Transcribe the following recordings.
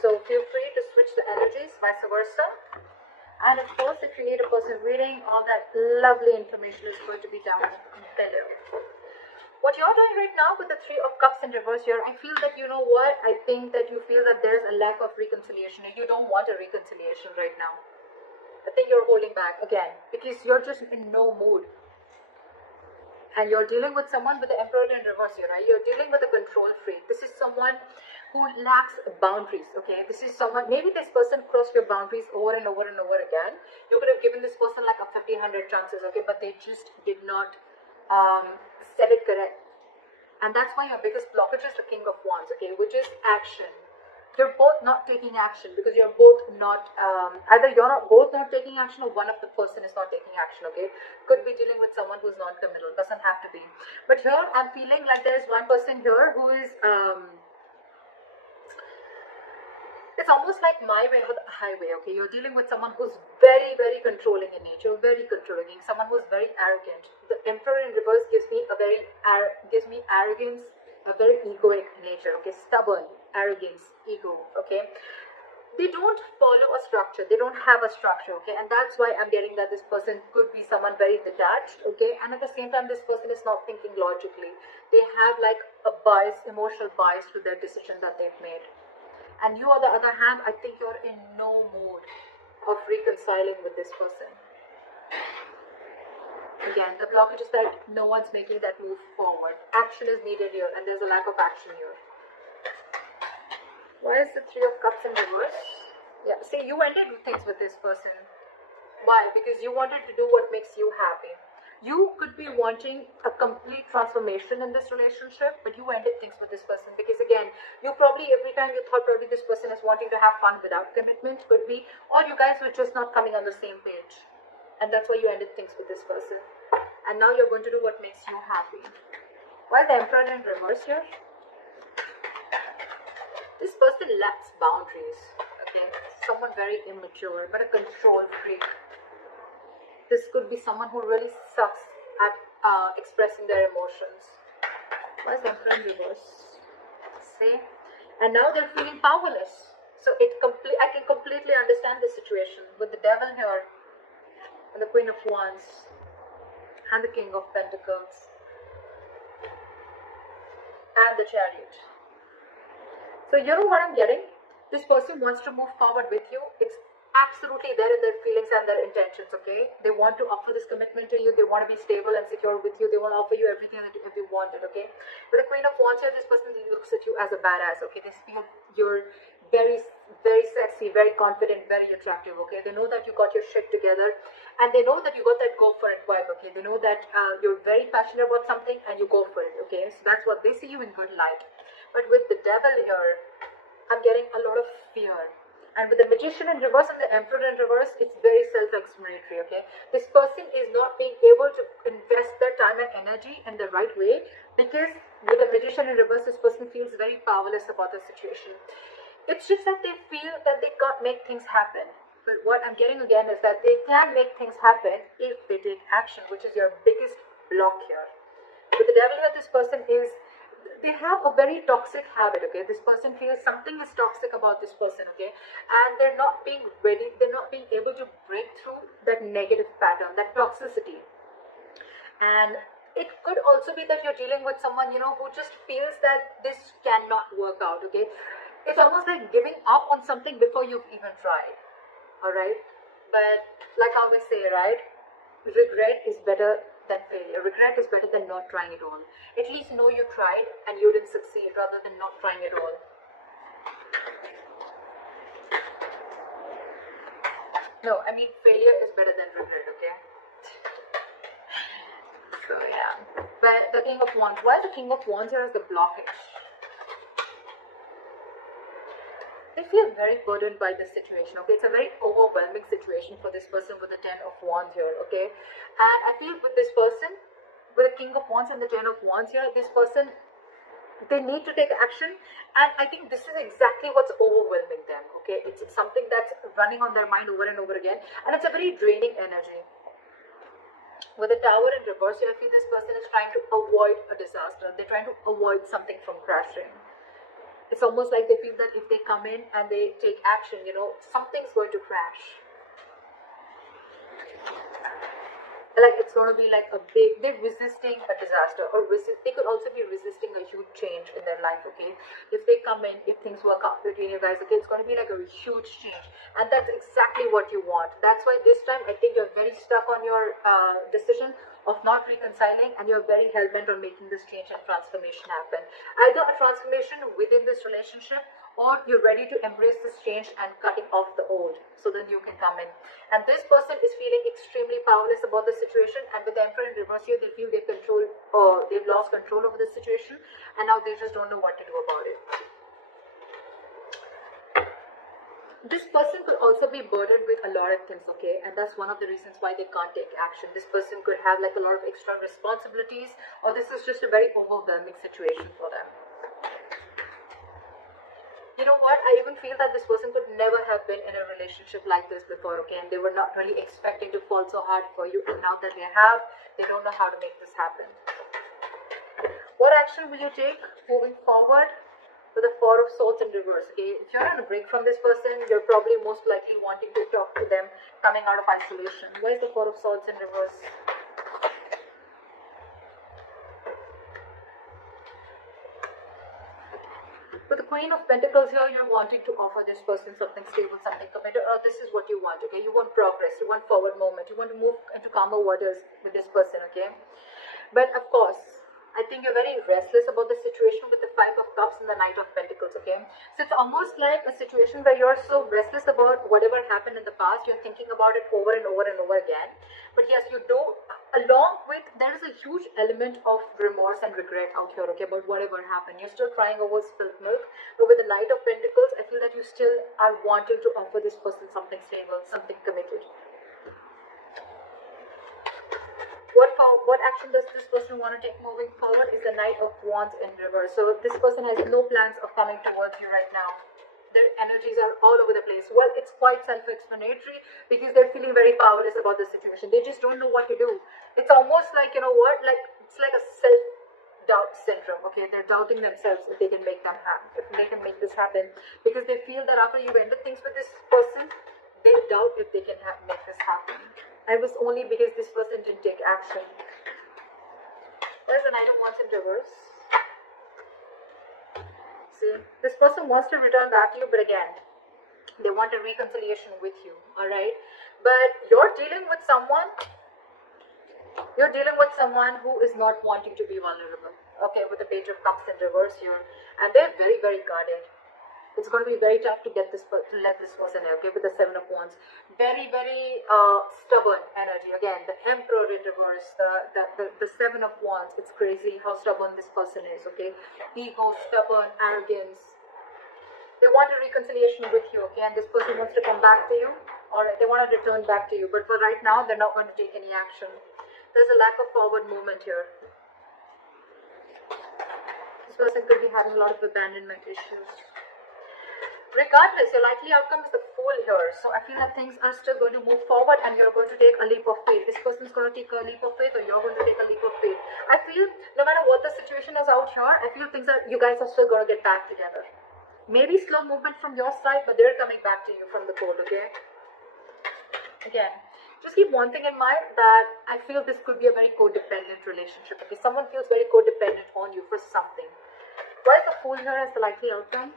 So feel free to switch the energies, vice versa. And of course, if you need a person reading, all that lovely information is going to be down below. What you're doing right now with the Three of Cups in reverse here, I feel that, you know what, I think that you feel that there's a lack of reconciliation and you don't want a reconciliation right now. I think you're holding back again because you're just in no mood. And you're dealing with someone with the Emperor in reverse here, right? You're dealing with a control freak. This is someone who lacks boundaries, okay? This is someone, maybe this person crossed your boundaries over and over and over again. You could have given this person like a 50, 100 chances, okay? But they just did not set it correct. And that's why your biggest blockage is the King of Wands, okay? Which is action. You're both not taking action because you're both not, either you're not both not taking action or one of the person is not taking action, okay? Could be dealing with someone who's non-committal, doesn't have to be. But here I'm feeling like there's one person here who is, it's almost like my way or the highway, okay? You're dealing with someone who's very, very controlling in nature, very controlling, someone who's very arrogant. The Emperor in reverse gives me a very, gives me arrogance, a very egoic nature, okay? Stubborn, arrogance, ego, okay? They don't follow a structure, they don't have a structure, okay? And that's why I'm getting that this person could be someone very detached, okay? And at the same time, this person is not thinking logically. They have like a bias, emotional bias to their decision that they've made. And you, on the other hand, I think you're in no mood of reconciling with this person. Again, the blockage is that no one's making that move forward. Action is needed here, and there's a lack of action here. Why is the Three of Cups in reverse? Yeah, see, you ended things with this person. Why? Because you wanted to do what makes you happy. You could be wanting a complete transformation in this relationship, but you ended things with this person because, again, you probably, every time you thought probably this person is wanting to have fun without commitment, could be, or you guys were just not coming on the same page. And that's why you ended things with this person. And now you're going to do what makes you happy. Why is the Emperor in reverse here? This person lacks boundaries, okay? Someone very immature, but a control freak. This could be someone who really sucks at expressing their emotions. Why is the Emperor in reverse? See? And now they're feeling powerless. So I can completely understand the situation with the Devil here, and the Queen of Wands, and the King of Pentacles, and the Chariot. So you know what I'm getting? This person wants to move forward with you. It's absolutely there in their feelings and their intentions, okay? They want to offer this commitment to you. They want to be stable and secure with you. They want to offer you everything that you wanted, okay? With the Queen of Wands here, this person looks at you as a badass, okay? They feel you're very, very sexy, very confident, very attractive, okay? They know that you got your shit together, and they know that you got that go for it vibe, okay? They know that you're very passionate about something and you go for it, okay? So that's what they see you in good light. But with the Devil here, I'm getting a lot of fear. And with the Magician in reverse and the Emperor in reverse, it's very self-explanatory, okay? This person is not being able to invest their time and energy in the right way because with the Magician in reverse, this person feels very powerless about the situation. It's just that they feel that they can't make things happen. But what I'm getting again is that they can make things happen if they take action, which is your biggest block here. With the Devil here, this person is, they have a very toxic habit, okay? This person feels something is toxic about this person, okay? And they're not being ready, they're not being able to break through that negative pattern, that toxicity. And it could also be that you're dealing with someone, you know, who just feels that this cannot work out, okay? It's almost like giving up on something before you've even tried, all right? But like I always say, right? Regret is better than failure. Regret is better than not trying at all. At least know you tried and you didn't succeed rather than not trying at all. No, I mean failure is better than regret, okay? So yeah. But the King of Wands, why is the King of Wands here as the blockage? They feel very burdened by this situation, okay? It's a very overwhelming situation for this person with the Ten of Wands here, okay? And I feel with this person, with the King of Wands and the Ten of Wands here, this person, they need to take action. And I think this is exactly what's overwhelming them, okay? It's something that's running on their mind over and over again. And it's a very draining energy. With the Tower in reverse here, I feel this person is trying to avoid a disaster. They're trying to avoid something from crashing. it's almost like they feel that if they come in and they take action, you know, something's going to crash. Like it's going to be like a big, they're resisting a disaster, or they could also be resisting a huge change in their life, okay? If they come in, if things work out between you guys, okay, it's going to be like a huge change, and that's exactly what you want. That's why this time I think you're very stuck on your decision of not reconciling, and you're very hell-bent on making this change and transformation happen. Either a transformation within this relationship, or you're ready to embrace this change and cutting off the old so the new can come in. And this person is feeling extremely powerless about the situation, and with the Emperor in reverse here, they feel they've lost control over the situation, and now they just don't know what to do about it. This person could also be burdened with a lot of things, okay, and that's one of the reasons why they can't take action. This person could have like a lot of extra responsibilities, or this is just a very overwhelming situation for them. You know what, I even feel that this person could never have been in a relationship like this before, okay, and they were not really expecting to fall so hard for you, and now that they have, they don't know how to make this happen. What action will you take moving forward with the Four of Swords in reverse, okay? If you're on a break from this person, you're probably most likely wanting to talk to them coming out of isolation. Where's the Four of Swords in reverse? With the Queen of Pentacles here, you're wanting to offer this person something stable, something committed, or this is what you want, okay? You want progress, you want forward movement, you want to move into calmer waters with this person, okay? But of course, I think you're very restless about the situation with the Five of Cups and the Knight of Pentacles, okay? So it's almost like a situation where you're so restless about whatever happened in the past, you're thinking about it over and over and over again. But yes, you do, along with, there is a huge element of remorse and regret out here, okay, about whatever happened. You're still crying over spilled milk, but with the Knight of Pentacles, I feel that you still are wanting to offer this person something stable, something committed. What action does this person want to take moving forward is the Knight of Wands in reverse. So this person has no plans of coming towards you right now. Their energies are all over the place. Well, it's quite self-explanatory because they're feeling very powerless about the situation. They just don't know what to do. It's almost like, you know what, like it's like a self-doubt syndrome. Okay, they're doubting themselves if they can make them happen, if they can make this happen, because they feel that after you've ended things with this person, they doubt if they can make this happen. And it was only because this person didn't take action. There's the Knight of Wands in reverse. See, this person wants to return back to you, but again, they want a reconciliation with you, alright? But you're dealing with someone who is not wanting to be vulnerable, okay, with the Page of Cups in reverse here, and they're very, very guarded. It's going to be very tough to get this to let this person in, okay, with the Seven of Wands. Very, very stubborn energy. Again, the Emperor in reverse, the Seven of Wands. It's crazy how stubborn this person is, okay? Ego, stubborn, arrogance. They want a reconciliation with you, okay, and this person wants to come back to you, or they want to return back to you, but for right now, they're not going to take any action. There's a lack of forward movement here. This person could be having a lot of abandonment issues. Regardless, your likely outcome is the Fool here. So I feel that things are still going to move forward and you're going to take a leap of faith. This person's going to take a leap of faith, or you're going to take a leap of faith. I feel no matter what the situation is out here, I feel you guys are still going to get back together. Maybe slow movement from your side, but they're coming back to you from the cold, okay? Again, just keep one thing in mind, that I feel this could be a very codependent relationship. Okay, someone feels very codependent on you for something. Why is the Fool here as the likely outcome?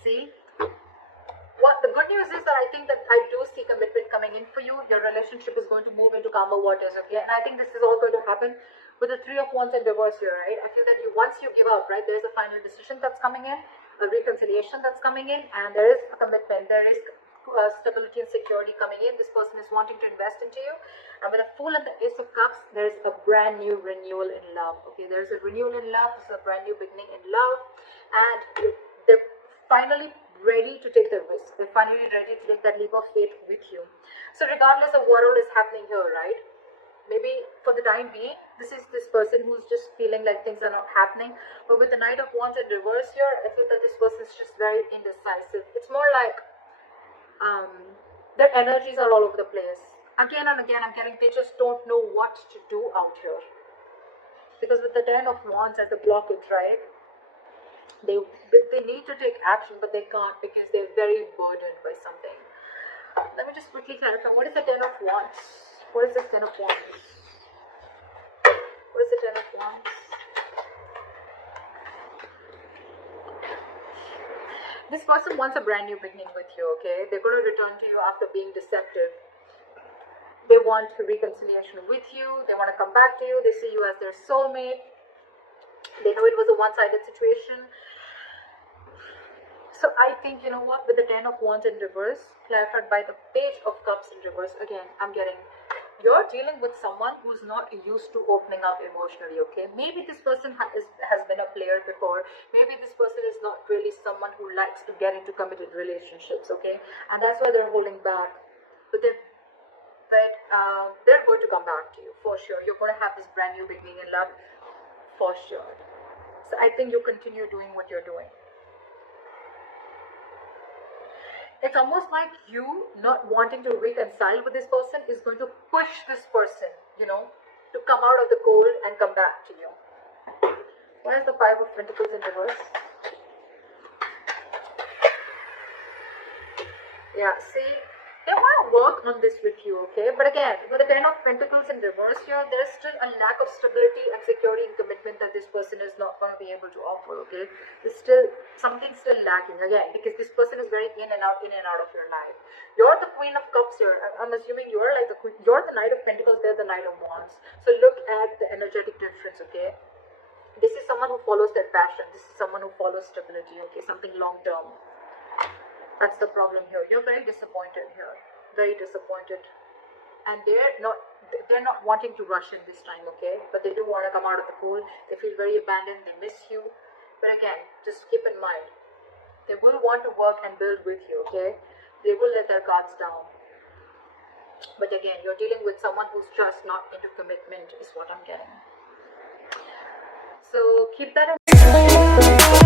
See, what the good news is that I think that I do see commitment coming in for you. Your relationship is going to move into calmer waters, okay? And I think this is all going to happen with the Three of Wands in reverse here, right? I feel that once you give up, right, there's a final decision that's coming in, a reconciliation that's coming in, and there is a commitment, there is stability and security coming in. This person is wanting to invest into you, and with the Fool and the Ace of Cups, there's a brand new renewal in love, okay? There's a renewal in love, this is a brand new beginning in love, and they're finally ready to take the risk. They're finally ready to take that leap of faith with you. So regardless of what all is happening here, right? Maybe for the time being, this is this person who's just feeling like things are not happening. But with the Knight of Wands in reverse here, I feel that this person is just very indecisive. It's more like their energies are all over the place. Again and again, I'm getting they just don't know what to do out here. Because with the Ten of Wands as the blockage, right? They need to take action, but they can't because they're very burdened by something. Let me just quickly clarify. What is the Ten of Wands? What is the Ten of Wands? What is the Ten of Wands? This person wants a brand new beginning with you, okay? They're going to return to you after being deceptive. They want reconciliation with you. They want to come back to you. They see you as their soulmate. They know it was a one-sided situation. So I think, you know what, with the Ten of Wands in reverse, clarified by the Page of Cups in reverse, again, I'm getting, you're dealing with someone who's not used to opening up emotionally, okay? Maybe this person has been a player before. Maybe this person is not really someone who likes to get into committed relationships, okay? And that's why they're holding back. But they're going to come back to you, for sure. You're going to have this brand new beginning in love, for sure. So I think you continue doing what you're doing. It's almost like you not wanting to reconcile with this person is going to push this person, you know, to come out of the cold and come back to you. What is the Five of Pentacles in reverse? Yeah, see, they want to work on this with you, okay? But again, with the Ten of Pentacles in reverse here, there's still a lack of stability and security and commitment that this person is not going to be able to offer, okay? There's still something still lacking, again, because this person is very in and out of your life. You're the Queen of Cups here. I'm assuming you're like the Queen. You're the Knight of Pentacles, they're the Knight of Wands. So look at the energetic difference, okay? This is someone who follows their passion. This is someone who follows stability, okay? Something long-term. That's the problem here. You're very disappointed here. Very disappointed. And they're not wanting to rush in this time, okay? But they do want to come out of the cold. They feel very abandoned. They miss you. But again, just keep in mind, they will want to work and build with you, okay? They will let their guards down. But again, you're dealing with someone who's just not into commitment, is what I'm getting. So keep that in mind.